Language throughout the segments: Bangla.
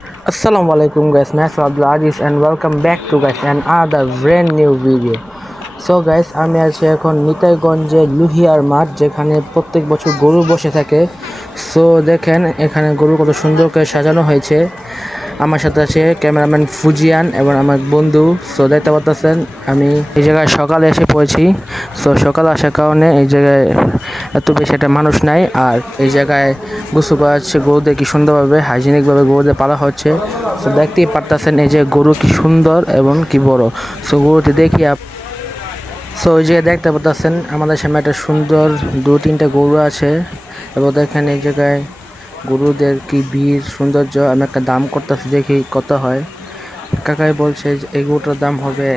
Assalamualaikum guys, myself Abdul Aziz and welcome back to guys another brand new video. So guys, আমি আছি এখন নিতাইগঞ্জে লুহিয়ার মাঠ, যেখানে প্রত্যেক বছর গরু বসে থাকে। সো দেখেন এখানে গরু কত সুন্দর করে সাজানো হয়েছে। আমার সাথে আছে ক্যামেরাম্যান ফুজিয়ান এবং আমার বন্ধু। সো দেখতে পাচ্ছেন আমি এই জায়গায় সকালে এসে পড়েছি। সো সকালে আসার কারণে এই জায়গায় এত বেশি একটা মানুষ নাই। আর এই জায়গায় গোসল করা হচ্ছে, গরুদের কি সুন্দরভাবে হাইজেনিকভাবে গরুদের পালা হচ্ছে। সো দেখতেই পারতেছেন এই যে গরু কি সুন্দর এবং কি বড়। সো গরুটি দেখি সো ওই জায়গায় দেখতে পাচ্ছেন আমাদের সামনে একটা সুন্দর 2-3টা গরু আছে এবং দেখেন এই জায়গায় গরুদের কি ভিড় সৌন্দর্য। আমি একটা দাম করতেছি, দেখি কত হয়। কাকাই বলছে এই গরুটার দাম হবে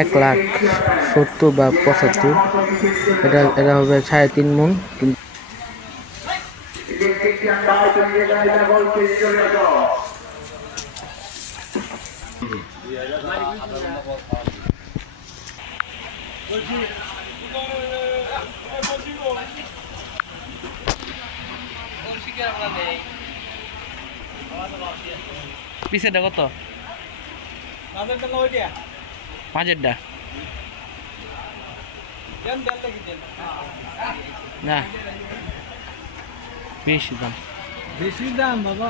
1,70,000 বা 75। এটা হবে 3.5 মণ। কিন্তু পিসেটা কত? পাঁচেরটা না, বেশি দাম বাবা।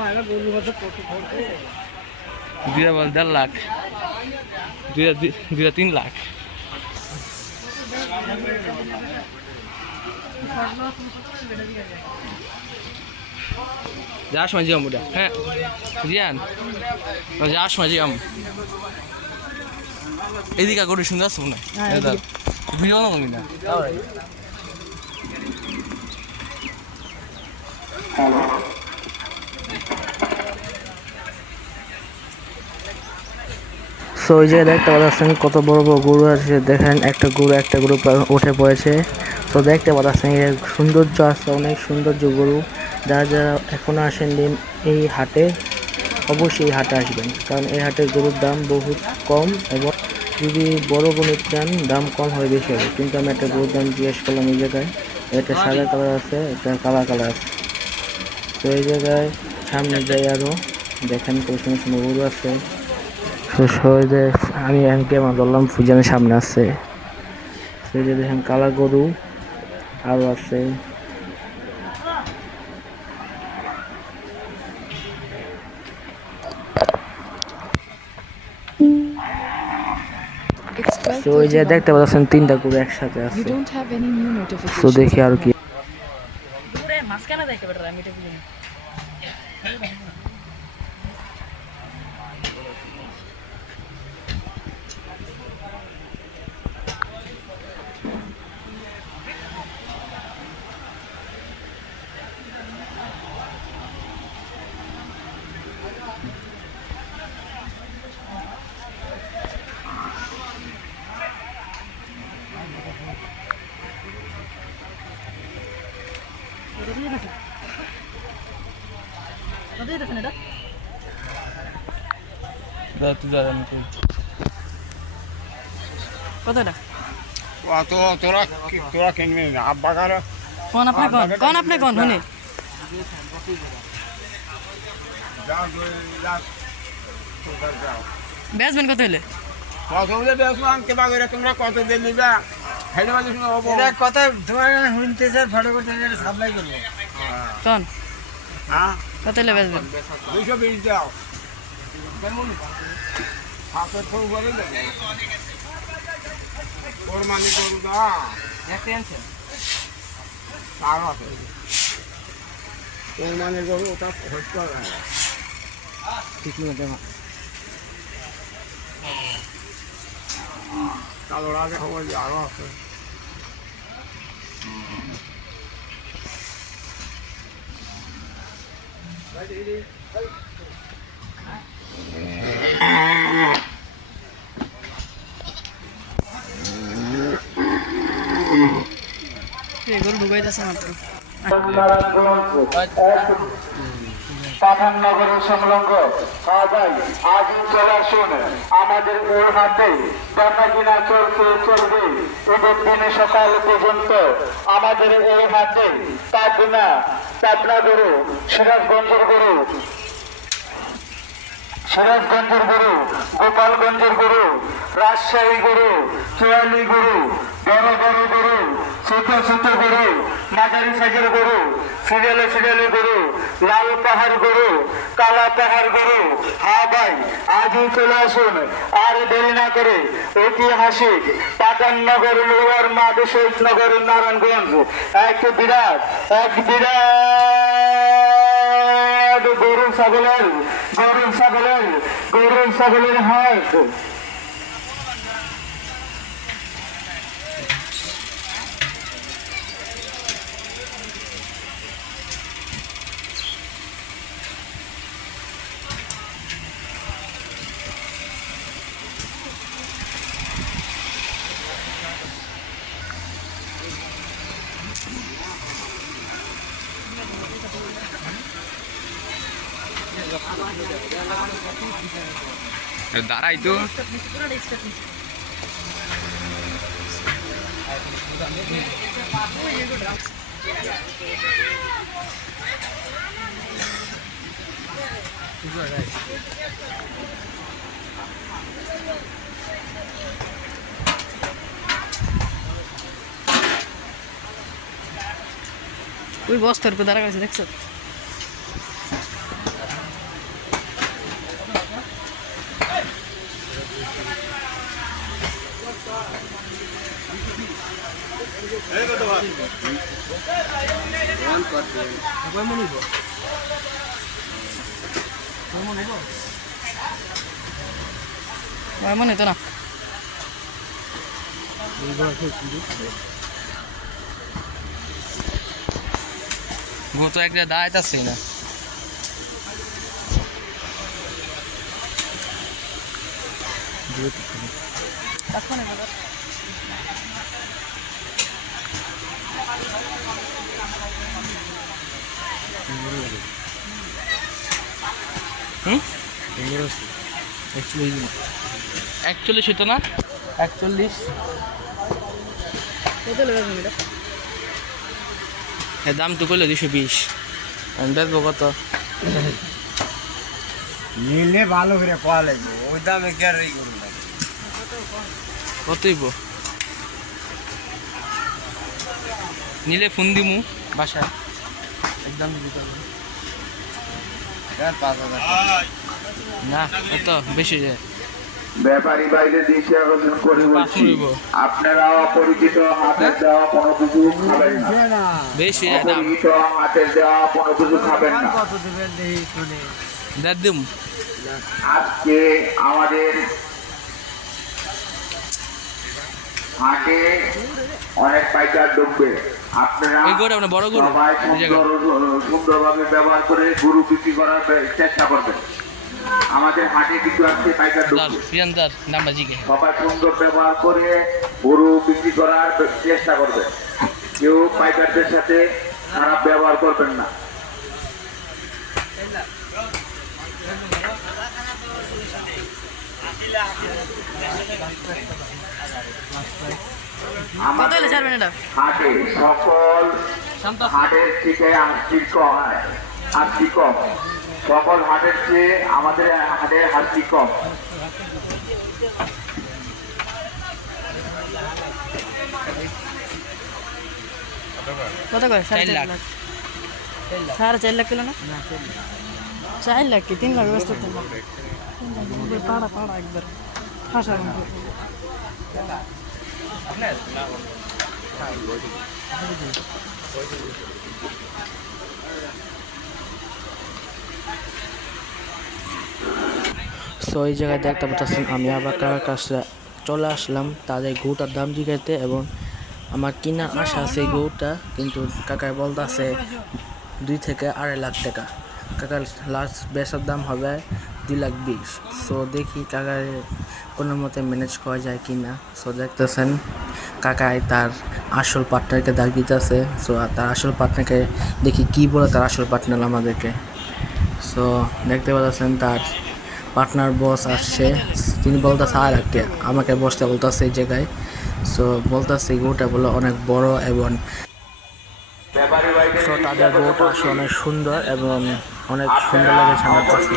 দুইটা বল 1.5 লাখ, দুইটা 3 লাখ। যাওয়ার সময় যাম ওটা। হ্যাঁ জিয়ান, যাওয়ার সময় যাম। এদিকে করে সুন্দর আছে মনে হয়, ভিডিও না কমি না। সো ওই জায়গায় দেখতে পাচ্ছেন কত বড় বড় গরু আছে। দেখেন একটা গরু উঠে পড়েছে। তো দেখতে পাচ্ছেন এর সৌন্দর্য আছে, অনেক সৌন্দর্য গরু। যারা এখনো আসেননি এই হাটে, অবশ্যই এই হাটে আসবেন, কারণ এই হাটের গরুর দাম বহুত কম এবং যদি বড় গরু চান দাম কম হয়, বেশি হবে। কিন্তু আমি একটা গরুর দাম জিজ্ঞেস করলাম এই জায়গায়, একটা সাদা কালার আছে, একটা কালা কালার আছে। তো এই জায়গায় সামনে যাই আরও দেখেন কত সুন্দর সুন্দর গরু আছে। আমি কেমন ধরলাম ফুজানের সামনে আছে, সেই যে দেখেন কালা গরু আরও আছে। ওই যে দেখতে পাচ্ছেন 3টা গরু একসাথে আছে। তো দেখি আর কি কতটা তোরা কিনবি না আব্বা কার কোন আপনি কোন শুনি বেচবেন কত হলে? কত হলে বেচলাম কেবা করে তোমরা কত দিন নিবা হেলে মানে শুনো এটা কথা তোমার শুনতে স্যার ফটো করতে সাপ্লাই করব কোন হ্যাঁ কত হলে বেচবেন? 220 দাও কেমন হাতের ফোন করে দেব ওর মানে করু দা এক টেনশন আর আছে ওর মানে করু ওটা হচ্ছে না ঠিক না দেবা কালো আগে খবর আরো আছে গরু ঢুকাইতেছে মাত্র পাঠাননগরের সংলগ্ন আজই চলে আসুন আমাদের এই হাটে বেচা কিনা চলবে ঈদের দিনে সকাল পর্যন্ত আমাদের এই হাটে পাবনা গরু, সিরাজগঞ্জের গরু, সিরাজগঞ্জের গরু, গোপালগঞ্জের গরু, রাজশাহী গরু, চুয়ালি গরু, বড় বড় গরু, ছোট ছোট গরু, মাঝারি সাইজের গরু, সিরিয়ালে সিরিয়ালে গরু, লাল পাহাড় গরু, কালা পাহাড় গরু। হ্যাঁ ভাই, আজই চলে আসুন, আর দেরি না করে ঐতিহাসিক পাটাননগর লোয়ার মাঠ শহীদনগর নারায়ণগঞ্জ এক বিরাট গরু ছাগলের হাট। দাঁড়াই তো ওই বস্তার উপর দাঁড়া গেছে দেখছো? মনে হতো না। গো তো একটা দাঁড়াইতেছে না। একচল্লিশ হতো না? 41 দাম তো করলো 220। বেচবো কত? নিলে ভালো করে পাওয়া লাগবে, ওই দামে ক্যারি করুন না। কতই নিলে ফোন দিমু বাসায় একদম দিতে হবে। 5,000 না, এত বেশি যায়। ব্যাপারী বাইরে দৃষ্টি আকর্ষণ করে বলছি, পাঁচ নিব। আপনারা অপরিচিত হাতের দেওয়া কোনো কিছু খাবেন না। বেশি যায় দাম। অপরিচিত হাতের দেওয়া কোনো কিছু খাবেন না। কত দেবেন দেখি শুনে। দেড় দিম। আজকে আমাদের হাটে অনেক পাইকার ঢুকবে। আপনারা এই গরু আপনার বড় গরু? সবাই এই জায়গায়? সুন্দরভাবে ব্যবহার করে গরু বিক্রি করার চেষ্টা করবেন। আমাদের হাটে কিছু আসছে পাইকার দার ঢুকবে, পিয়ান্দার দাম বাজি কে? সবাই সুন্দর ব্যবহার করে গরু বিক্রি করার চেষ্টা করবেন। কেউ পাইকারদের সাথে খারাপ ব্যবহার করবেন না। কত হলে ছাড়বেন এটা? হাটে সকল হাটের থেকে হাটটি কম, সকল হাটের চেয়ে আমাদের হাটের হাটটি কম। কত করে? 4 4.5 লাখ। লাখ। 4.5 কিলো না? 4 লাখ কি 3 লাখ ব্যস্ত? 3 লাখ পাড়া পাড়া একবার ফাঁসা সো এই জায়গায় দেখতে পাচ্ছেন আমি আবার কার কাছে চলে আসলাম তাদের গরুটার দাম জিজ্ঞাসা, এবং আমার কিনা আশা আছে এই গরুটা, কিন্তু কাকায় বলতেছে 2 থেকে 2.5 লাখ টাকা। কাকার লাস্ট বেচার দাম হবে 2,20,000। সো দেখি কাকার কোনো মতে ম্যানেজ করা যায় কি না। সো দেখতেছেন কাকায় তার আসল পার্টনারকে ডাক দিতেছে। সো তার আসল পার্টনারকে দেখি কি বলে তার আসল পার্টনার আমাদেরকে। সো দেখতে পাচ্ছেন তার পার্টনার বস আসছে, তিনি বলতেছে 2.5 লাখ টাকা, আমাকে বসতে বলতেছে এই জায়গায়। সো বলতেছে গরুটা বলে অনেক বড়, এবং সো তাদের গরুটা আসলে অনেক সুন্দর এবং অনেক সুন্দর লাগে আমার কাছে।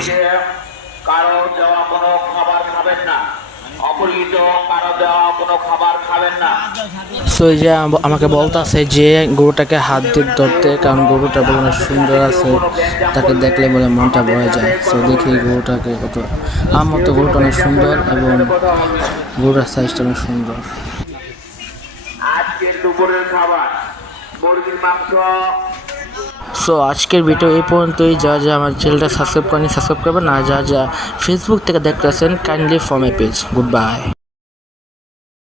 কারো দেওয়া কোনো খাবার খাবেন না, অপরিচিত কারো দেওয়া কোনো খাবার খাবেন না। সো এই যে আমাকে বলতেছে যে গরুটাকে হাত দিয়ে ধরতে, কারণ গরুটা বলে অনেক সুন্দর আছে, তাকে দেখলে বলে মনটা ভরে যায়। সো দেখি গরুটাকে কত আমার তো গরুটা অনেক সুন্দর এবং গরুটার সাইজটা অনেক সুন্দর। আজকে দুপুরের খাবার মুরগির মাংস। সো আজকের ভিডিও এই পর্যন্তই। যা যা আমার চ্যানেলটা সাবস্ক্রাইব করেনি সাবস্ক্রাইব করবেন, আর যা যা ফেসবুক থেকে দেখতেছেন kindly follow my page. Good bye.